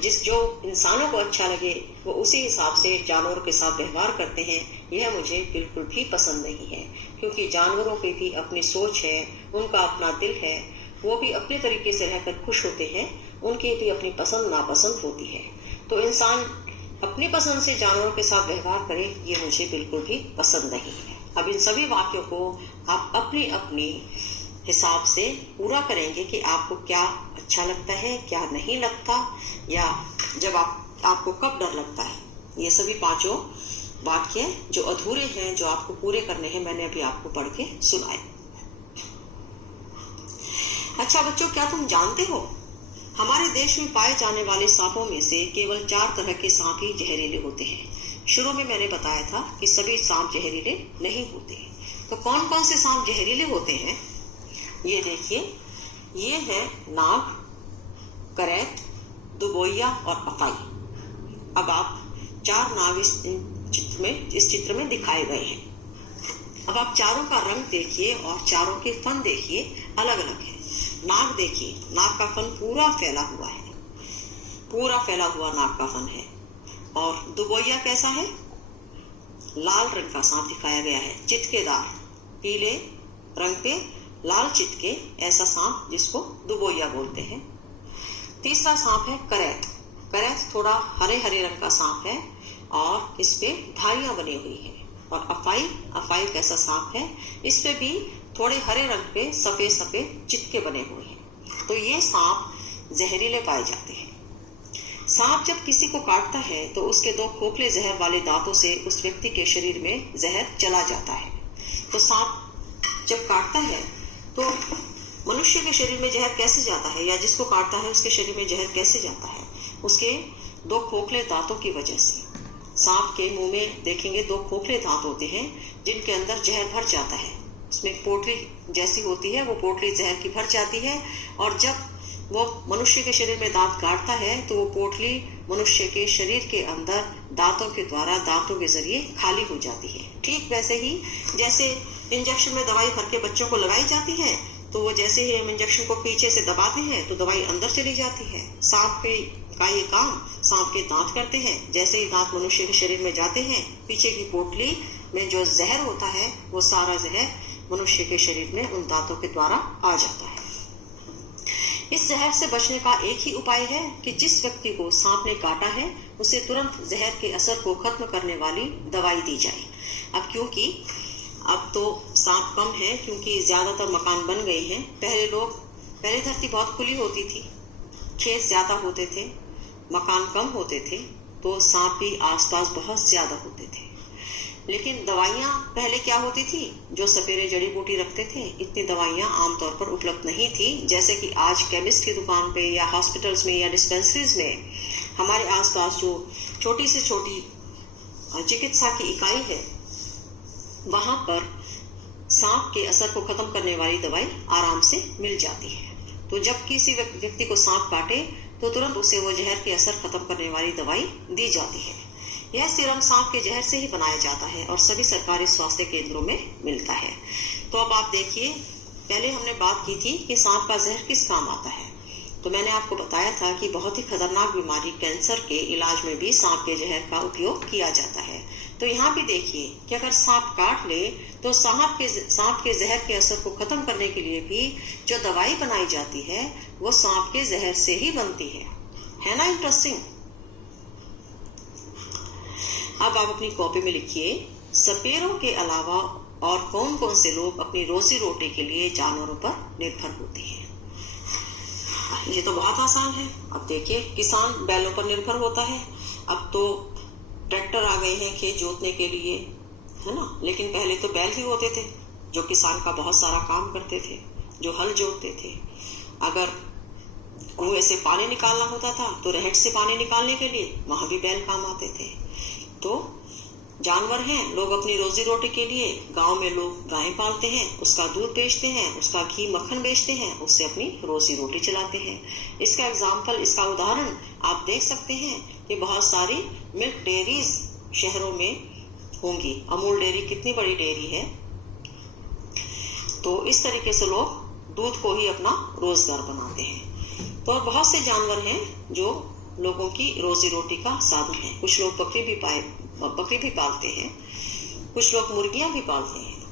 जो इंसानों को अच्छा लगे वो उसी हिसाब से जानवरों के साथ व्यवहार करते हैं, यह मुझे बिल्कुल भी पसंद नहीं है। क्योंकि जानवरों की भी अपनी सोच है, उनका अपना दिल है, वो भी अपने तरीके से रहकर खुश होते हैं, उनकी भी अपनी पसंद नापसंद होती है। तो इंसान अपनी पसंद से जानवरों के साथ व्यवहार करे, ये मुझे बिल्कुल भी पसंद नहीं है। अब इन सभी वाक्यों को आप अपनी अपनी हिसाब से पूरा करेंगे कि आपको क्या अच्छा लगता है, क्या नहीं लगता, या जब आपको कब डर लगता है। ये सभी पांचों वाक्य जो अधूरे हैं, जो आपको पूरे करने हैं, मैंने अभी आपको पढ़ के सुनाए। अच्छा बच्चों, क्या तुम जानते हो हमारे देश में पाए जाने वाले सांपों में से केवल 4 तरह के सांप ही जहरीले होते हैं। शुरू में मैंने बताया था कि सभी सांप जहरीले नहीं होते। तो कौन कौन से सांप जहरीले होते हैं, ये देखिए। ये है नाग, करैत, दुबोइया और अफाई। अब आप 4 नाग इस चित्र में दिखाए गए हैं। अब आप चारों का रंग देखिए और चारों के फन देखिए, अलग अलग है। नाग देखिए, नाग का फन पूरा फैला हुआ है, पूरा फैला हुआ नाग का फन है। और दुबोइया कैसा है? लाल रंग का सांप दिखाया गया है, चितकेदार, पीले रंग पे लाल चितके, ऐसा सांप जिसको दुबोइया बोलते हैं। तीसरा सांप है करैत। करैत थोड़ा हरे हरे रंग का सांप है और इस पे धारियां बनी हुई है। और अफाई, अफाई कैसा सांप है? इस पे भी थोड़े हरे रंग पे सफेद सफेद चितके बने हुए हैं। तो ये सांप जहरीले पाए जाते हैं। सांप जब किसी को काटता है तो उसके 2 खोखले जहर वाले दांतों से उस व्यक्ति के शरीर में जहर चला जाता है। तो सांप जब काटता है तो मनुष्य के शरीर में जहर कैसे जाता है, या जिसको काटता है उसके शरीर में जहर कैसे जाता है? उसके 2 खोखले दांतों की वजह से। सांप के मुंह में देखेंगे 2 खोखले दांत होते हैं जिनके अंदर जहर भर जाता है। उसमें पोटली जैसी होती है, वो पोटली जहर की भर जाती है और जब वो मनुष्य के शरीर में दांत काटता है तो वो पोटली मनुष्य के शरीर के अंदर दांतों के द्वारा, दांतों के जरिए खाली हो जाती है। ठीक वैसे ही जैसे इंजेक्शन में दवाई भर के बच्चों को लगाई जाती है, तो वो जैसे ही हम इंजेक्शन को पीछे से दबाते हैं तो दवाई अंदर चली जाती है। सांप का ये काम सांप के दांत करते हैं। जैसे ही दांत मनुष्य के शरीर में जाते हैं, पीछे की पोटली में जो जहर होता है वो सारा जहर मनुष्य के शरीर में उन दांतों के द्वारा आ जाता है। इस जहर से बचने का एक ही उपाय है कि जिस व्यक्ति को सांप ने काटा है उसे तुरंत जहर के असर को खत्म करने वाली दवाई दी जाए। अब क्योंकि अब तो सांप कम है, क्योंकि ज्यादातर मकान बन गए हैं। पहले धरती बहुत खुली होती थी, खेत ज्यादा होते थे, मकान कम होते थे, तो सांप भी आसपास बहुत ज्यादा होते थे। लेकिन दवाइयाँ पहले क्या होती थी, जो सपेरे जड़ी बूटी रखते थे, इतनी दवाइयाँ आमतौर पर उपलब्ध नहीं थी जैसे कि आज केमिस्ट की दुकान पे या हॉस्पिटल्स में या डिस्पेंसरीज में। हमारे आसपास जो छोटी से छोटी चिकित्सा की इकाई है, वहां पर सांप के असर को खत्म करने वाली दवाई आराम से मिल जाती है। तो जब किसी व्यक्ति को सांप काटे तो तुरंत उसे वो जहर के असर खत्म करने वाली दवाई दी जाती है। यह सीरम सांप के जहर से ही बनाया जाता है और सभी सरकारी स्वास्थ्य केंद्रों में मिलता है। तो अब आप देखिए, पहले हमने बात की थी कि सांप का जहर किस काम आता है। तो मैंने आपको बताया था कि बहुत ही खतरनाक बीमारी कैंसर के इलाज में भी सांप के जहर का उपयोग किया जाता है। तो यहाँ भी देखिए कि अगर सांप काट ले तो सांप के जहर के असर को खत्म करने के लिए भी जो दवाई बनाई जाती है वो सांप के जहर से ही बनती है ना? इंटरेस्टिंग। अब आप अपनी कॉपी में लिखिए, सपेरों के अलावा और कौन कौन से लोग अपनी रोजी रोटी के लिए जानवरों पर निर्भर होते हैं। ये तो बहुत आसान है। अब देखिए, किसान बैलों पर निर्भर होता है। अब तो ट्रैक्टर आ गए हैं खेत जोतने के लिए, है ना? लेकिन पहले तो बैल ही होते थे जो किसान का बहुत सारा काम करते थे, जो हल जोतते थे। अगर कुएं से पानी निकालना होता था तो रहट से पानी निकालने के लिए वहां भी बैल काम आते थे। तो जानवर हैं, लोग अपनी रोजी रोटी के लिए, गांव में लोग गाय पालते हैं, उसका दूध बेचते हैं, उसका घी मक्खन बेचते हैं, उससे अपनी रोजी रोटी चलाते हैं। इसका उदाहरण आप देख सकते हैं कि बहुत सारी मिल्क डेयरीज शहरों में होंगी। अमूल डेयरी कितनी बड़ी डेयरी है। तो इस तरीके से लोग दूध को ही अपना रोजगार बनाते हैं। तो बहुत से जानवर हैं जो लोगों की रोजी रोटी का साधन है। कुछ लोग बकरी भी पालते हैं, कुछ लोग मुर्गियां भी पालते हैं।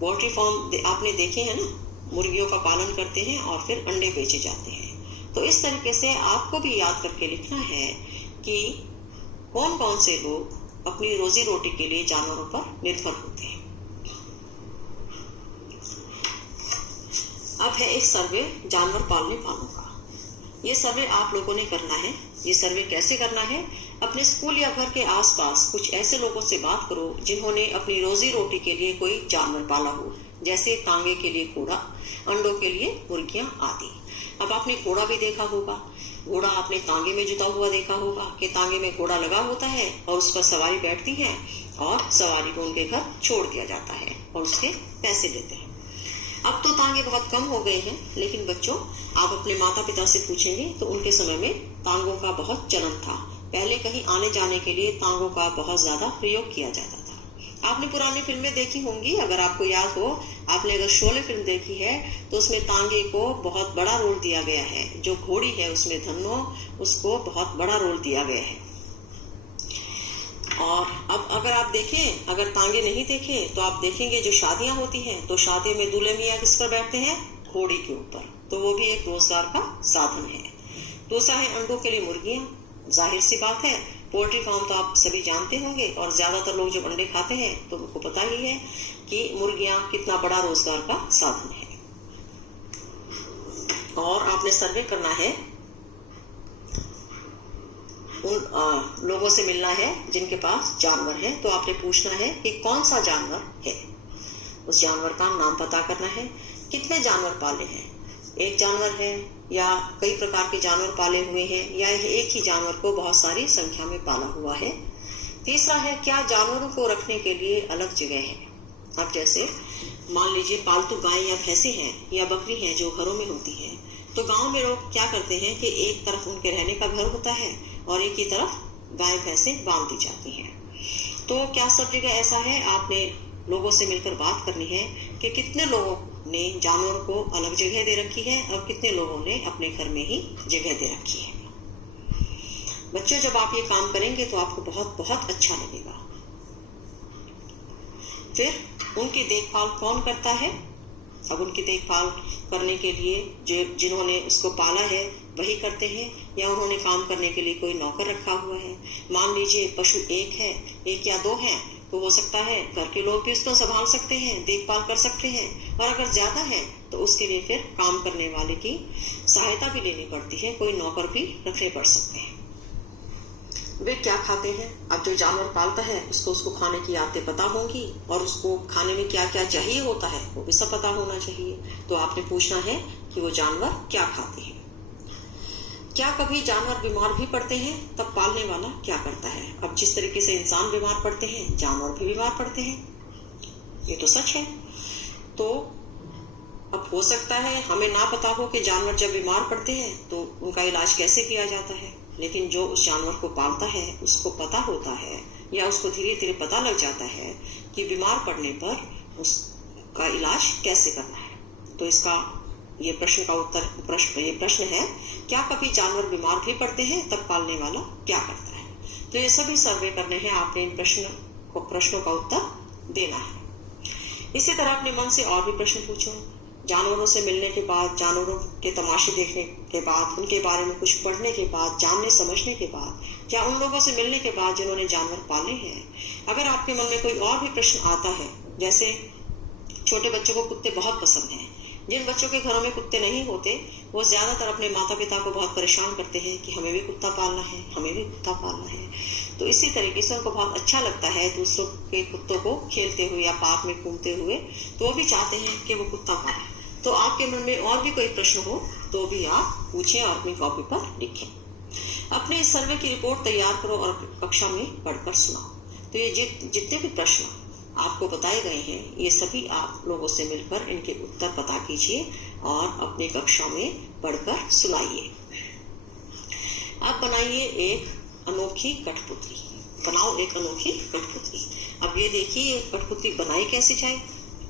पोल्ट्री फार्म आपने देखे हैं ना, मुर्गियों का पालन करते हैं और फिर अंडे बेचे जाते हैं। तो इस तरीके से आपको भी याद करके लिखना है कि कौन कौन से लोग अपनी रोजी रोटी के लिए जानवरों पर निर्भर होते हैं। अब है एक सर्वे जानवर पालने वालों का। ये सर्वे आप लोगों ने करना है। ये सर्वे कैसे करना है? अपने स्कूल या घर के आसपास कुछ ऐसे लोगों से बात करो जिन्होंने अपनी रोजी रोटी के लिए कोई जानवर पाला हो, जैसे तांगे के लिए घोड़ा, अंडों के लिए मुर्गियां आदि। अब आपने घोड़ा भी देखा होगा। घोड़ा आपने तांगे में जुता हुआ देखा होगा कि तांगे में घोड़ा लगा होता है और उस पर सवारी बैठती है और सवारी को उनके घर छोड़ दिया जाता है और उसके पैसे देते हैं। अब तो तांगे बहुत कम हो गए हैं, लेकिन बच्चों आप अपने माता पिता से पूछेंगे तो उनके समय में तांगों का बहुत चलन था। पहले कहीं आने जाने के लिए तांगों का बहुत ज्यादा प्रयोग किया जाता था। आपने पुरानी फिल्में देखी होंगी, अगर आपको याद हो, आपने अगर शोले फिल्म देखी है तो उसमें तांगे को बहुत बड़ा रोल दिया गया है। जो घोड़ी है उसमें धन्नो, उसको बहुत बड़ा रोल दिया गया है। और अब अगर आप देखें, अगर तांगे नहीं देखे तो आप देखेंगे जो शादियां होती हैं तो शादी में दूल्हे मियाँ किस पर बैठते हैं? घोड़ी के ऊपर। तो वो भी एक रोजगार का साधन है। दूसरा है अंडों के लिए मुर्गियां। जाहिर सी बात है, पोल्ट्री फार्म तो आप सभी जानते होंगे और ज्यादातर लोग जो अंडे खाते हैं तो उनको पता ही है कि मुर्गियां कितना बड़ा रोजगार का साधन है। और आपने सर्वे करना है, उन लोगों से मिलना है जिनके पास जानवर है। तो आपने पूछना है कि कौन सा जानवर है, उस जानवर का नाम पता करना है। कितने जानवर पाले हैं, एक जानवर है या कई प्रकार के जानवर पाले हुए हैं, या एक ही जानवर को बहुत सारी संख्या में पाला हुआ है। तीसरा है, क्या जानवरों को रखने के लिए अलग जगह है। अब जैसे मान लीजिए पालतू गाय या भैंसे हैं या बकरी हैं जो घरों में होती है, तो गांव में लोग क्या करते हैं कि एक तरफ उनके रहने का घर होता है और एक ही तरफ गाय भैंसे बांध दी जाती हैं। तो क्या सब जगह ऐसा है? आपने लोगों से मिलकर बात करनी है कि कितने लोगों ने जानवरों को अलग जगह दे रखी है और कितने लोगों ने अपने घर में ही जगह दे रखी है। बच्चों जब आप ये काम करेंगे तो आपको बहुत बहुत अच्छा लगेगा। फिर उनकी देखभाल कौन करता है? अब उनकी देखभाल करने के लिए जिन्होंने उसको पाला है वही करते हैं, या उन्होंने काम करने के लिए कोई नौकर रखा हुआ है। मान लीजिए पशु एक है, एक या दो हैं, तो हो सकता है घर के लोग भी उसको संभाल सकते हैं, देखभाल कर सकते हैं। और अगर ज्यादा है तो उसके लिए फिर काम करने वाले की सहायता भी लेनी पड़ती है, कोई नौकर भी रखने पड़ सकते हैं। वे क्या खाते हैं? अब जो जानवर पालता है उसको खाने की आदतें पता होंगी और उसको खाने में क्या क्या चाहिए होता है वो भी सब पता होना चाहिए। तो आपने पूछना है कि वो जानवर क्या खाते हैं। क्या कभी जानवर बीमार भी पड़ते हैं? तब पालने वाला क्या करता है? अब जिस तरीके से इंसान बीमार पड़ते हैं, जानवर भी बीमार पड़ते हैं, ये तो सच है। तो अब हो सकता है हमें ना पता हो कि जानवर जब बीमार पड़ते हैं तो उनका इलाज कैसे किया जाता है, लेकिन जो उस जानवर को पालता है उसको पता होता है, या उसको धीरे धीरे पता लग जाता है कि बीमार पड़ने पर उसका इलाज कैसे करना है। तो इसका ये प्रश्न है, क्या कभी जानवर बीमार भी पड़ते हैं? तब पालने वाला क्या करता है? तो ये सभी सर्वे करने हैं, आपने इन प्रश्नों का उत्तर देना है। इसी तरह अपने मन से और भी प्रश्न पूछो। जानवरों से मिलने के बाद, जानवरों के तमाशे देखने के बाद, उनके बारे में कुछ पढ़ने के बाद, जानने समझने के बाद, या उन लोगों से मिलने के बाद जिन्होंने जानवर पाले हैं, अगर आपके मन में कोई और भी प्रश्न आता है, जैसे छोटे बच्चों को कुत्ते बहुत पसंद हैं, जिन बच्चों के घरों में कुत्ते नहीं होते वो ज्यादातर अपने माता पिता को बहुत परेशान करते हैं कि हमें भी कुत्ता पालना है, हमें भी कुत्ता पालना है। तो इसी तरीके से उनको बहुत अच्छा लगता है दूसरों के कुत्तों को खेलते हुए या पार्क में घूमते हुए, तो वो भी चाहते हैं कि वो कुत्ता पाले। तो आपके मन में और भी कोई प्रश्न हो तो भी आप पूछें और अपनी कॉपी पर लिखें। अपने इस सर्वे की रिपोर्ट तैयार करो और कक्षा में पढ़कर सुनाओ। तो ये जितने भी प्रश्न आपको बताए गए हैं, ये सभी आप लोगों से मिलकर इनके उत्तर पता कीजिए और अपने कक्षा में पढ़कर सुनाइए। अब बनाइए एक अनोखी कठपुतली। बनाओ एक अनोखी कठपुतली। अब ये देखिए ये कठपुतली बनाई कैसे जाए।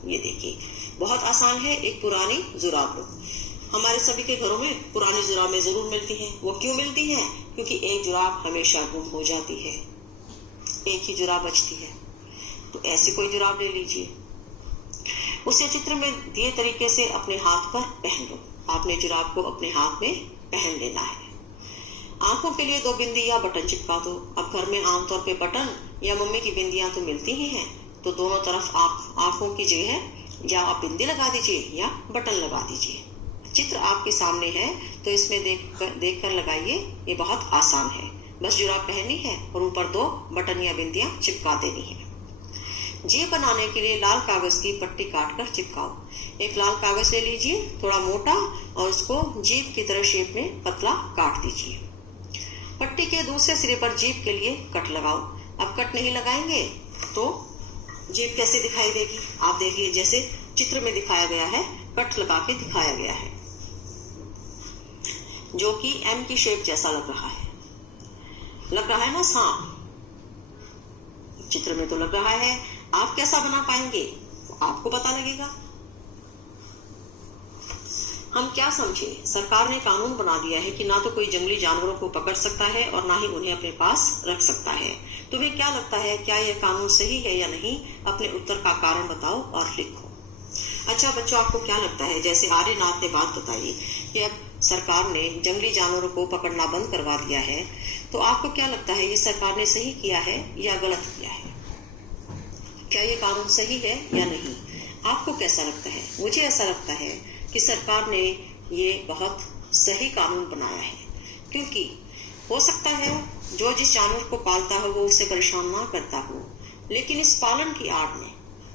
ये देखिए बहुत आसान है। एक पुरानी जुराब लो, हमारे सभी के घरों में पुरानी जुराबें जरूर मिलती हैं। वो क्यों मिलती हैं? क्योंकि एक जुराब हमेशा गुम हो जाती है, एक ही जुराब बचती है। तो ऐसी कोई जुराब ले लीजिए, उसे चित्र में दिए तरीके से अपने हाथ पर पहन लो। आपने जुराब को अपने हाथ में पहन लेना है। आंखों के लिए 2 बिंदी या बटन चिपका दो। अब घर में आमतौर पे बटन या मम्मी की बिंदियां तो मिलती ही हैं, तो दोनों तरफ आंखों की जगह या आप बिंदी लगा दीजिए या बटन लगा दीजिए। चित्र आपके सामने है तो इसमें देख कर लगाइए। ये बहुत आसान है, बस जुराब पहननी है और ऊपर 2 बटन या बिंदियां चिपका देनी है। जेब बनाने के लिए लाल कागज की पट्टी काटकर चिपकाओ। एक लाल कागज ले लीजिए, थोड़ा मोटा, और उसको जीभ की तरह शेप में पतला काट दीजिए। पट्टी के दूसरे सिरे पर जीभ के लिए कट लगाओ। अब कट नहीं लगाएंगे तो जीभ कैसे दिखाई देगी? आप देखिए, जैसे चित्र में दिखाया गया है, कट लगा के दिखाया गया है, जो कि एम की शेप जैसा लग रहा है ना सांप? चित्र में तो लग रहा है। आप कैसा बना पाएंगे आपको पता लगेगा। हम क्या समझे, सरकार ने कानून बना दिया है कि ना तो कोई जंगली जानवरों को पकड़ सकता है और ना ही उन्हें अपने पास रख सकता है। तुम्हें क्या लगता है, क्या यह कानून सही है या नहीं? अपने उत्तर का कारण बताओ और लिखो। अच्छा बच्चों, आपको क्या लगता है, जैसे आर्यनाथ ने बात बताई कि अब सरकार ने जंगली जानवरों को पकड़ना बंद करवा दिया है, तो आपको क्या लगता है, ये सरकार ने सही किया है या गलत किया है? क्या ये कानून सही है या नहीं? आपको कैसा लगता है? मुझे ऐसा लगता है कि सरकार ने ये बहुत सही कानून बनाया है, क्योंकि हो सकता है जो जिस जानवर को पालता है वो उसे परेशान ना करता हो, लेकिन इस पालन की आड़ में,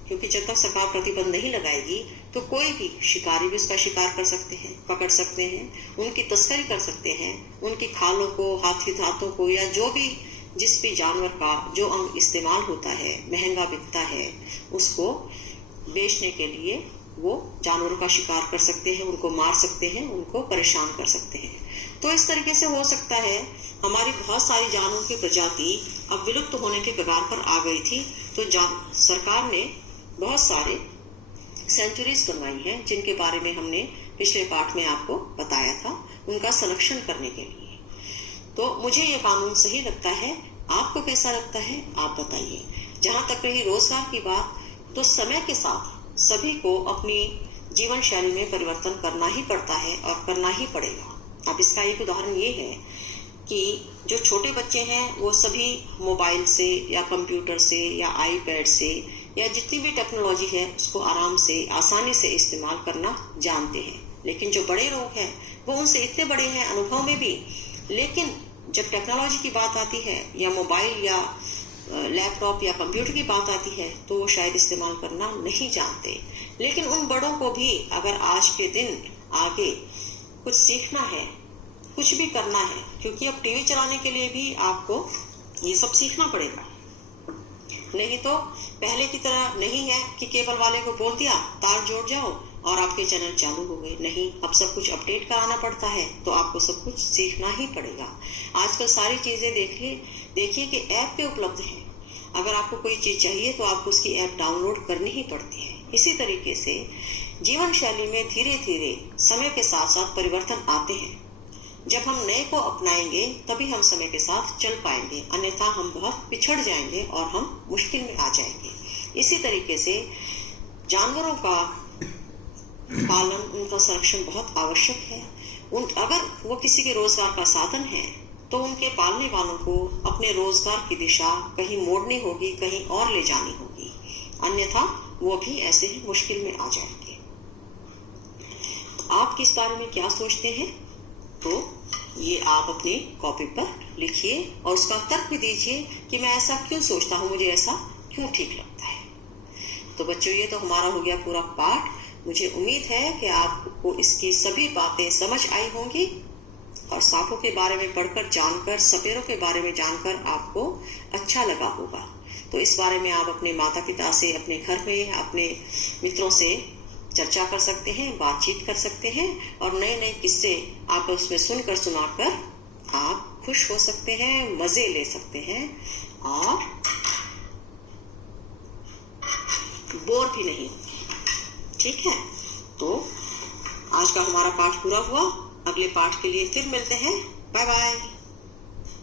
क्योंकि जब तक सरकार प्रतिबंध नहीं लगाएगी तो कोई भी शिकारी भी उसका शिकार कर सकते हैं, पकड़ सकते हैं, उनकी तस्करी कर सकते हैं, उनकी खालों को, हाथी दांतों को, या जो भी जिस भी जानवर का जो अंग इस्तेमाल होता है, महंगा बिकता है, उसको बेचने के लिए वो जानवरों का शिकार कर सकते हैं, उनको मार सकते हैं, उनको परेशान कर सकते हैं। तो इस तरीके से हो सकता है हमारी बहुत सारी जानवरों की प्रजाति अब विलुप्त होने के कगार पर आ गई थी, तो सरकार ने बहुत सारे सेंचुरीज बनवाई हैं, जिनके बारे में हमने पिछले पाठ में आपको बताया था, उनका संरक्षण करने के लिए। तो मुझे ये कानून सही लगता है। आपको कैसा लगता है आप बताइए। जहां तक रही रोजगार की बात, तो समय के साथ सभी को अपनी जीवन शैली में परिवर्तन करना ही पड़ता है और करना ही पड़ेगा। अब इसका एक उदाहरण ये है कि जो छोटे बच्चे हैं वो सभी मोबाइल से या कंप्यूटर से या आईपैड से या जितनी भी टेक्नोलॉजी है उसको आराम से, आसानी से इस्तेमाल करना जानते हैं। लेकिन जो बड़े लोग हैं वो उनसे इतने बड़े हैं अनुभव में भी, लेकिन जब टेक्नोलॉजी की बात आती है या मोबाइल या लैपटॉप या कंप्यूटर की बात आती है तो वो शायद इस्तेमाल करना नहीं जानते। लेकिन उन बड़ों को भी अगर आज के दिन आगे कुछ सीखना है, कुछ भी करना है, क्योंकि अब टीवी चलाने के लिए भी आपको ये सब सीखना पड़ेगा। नहीं तो पहले की तरह नहीं है कि केबल वाले को बोल दिया तार जोड़ जाओ और आपके चैनल चालू हो गए। नहीं, अब सब कुछ अपडेट कराना पड़ता है, तो आपको सब कुछ सीखना ही पड़ेगा। आजकल सारी चीजें देखिए कि ऐप पे उपलब्ध है। अगर आपको कोई चीज चाहिए तो आपको उसकी ऐप डाउनलोड करनी ही पड़ती है। इसी तरीके से जीवन शैली में धीरे धीरे समय के साथ साथ परिवर्तन आते हैं। जब हम नए को अपनाएंगे तभी हम समय के साथ चल पाएंगे, अन्यथा हम बहुत पिछड़ जाएंगे और हम मुश्किल में आ जाएंगे। इसी तरीके से जानवरों का पालन, उनका संरक्षण बहुत आवश्यक है। अगर वो किसी के रोजगार का साधन है तो उनके पालने वालों को अपने रोजगार की दिशा कहीं मोड़नी होगी, कहीं और ले जानी होगी, अन्यथा वो भी ऐसे ही मुश्किल में आ जाएंगे। आप किस बारे में क्या सोचते हैं? तो ये आप अपनी कॉपी पर लिखिए और उसका तर्क भी दीजिए कि मैं ऐसा क्यों सोचता हूँ, मुझे ऐसा क्यों ठीक लगता है। तो बच्चों, ये तो हमारा हो गया पूरा पाठ। मुझे उम्मीद है कि आपको इसकी सभी बातें समझ आई होंगी और सांपों के बारे में पढ़कर, जानकर, सपेरों के बारे में जानकर आपको अच्छा लगा होगा। तो इस बारे में आप अपने माता पिता से, अपने घर में, अपने मित्रों से चर्चा कर सकते हैं, बातचीत कर सकते हैं और नए नए किस्से आप उसमें सुनकर सुनाकर आप खुश हो सकते हैं, मजे ले सकते हैं और बोर भी नहीं होते। ठीक है, तो आज का हमारा पाठ पूरा हुआ। अगले पाठ के लिए फिर मिलते हैं। Bye bye.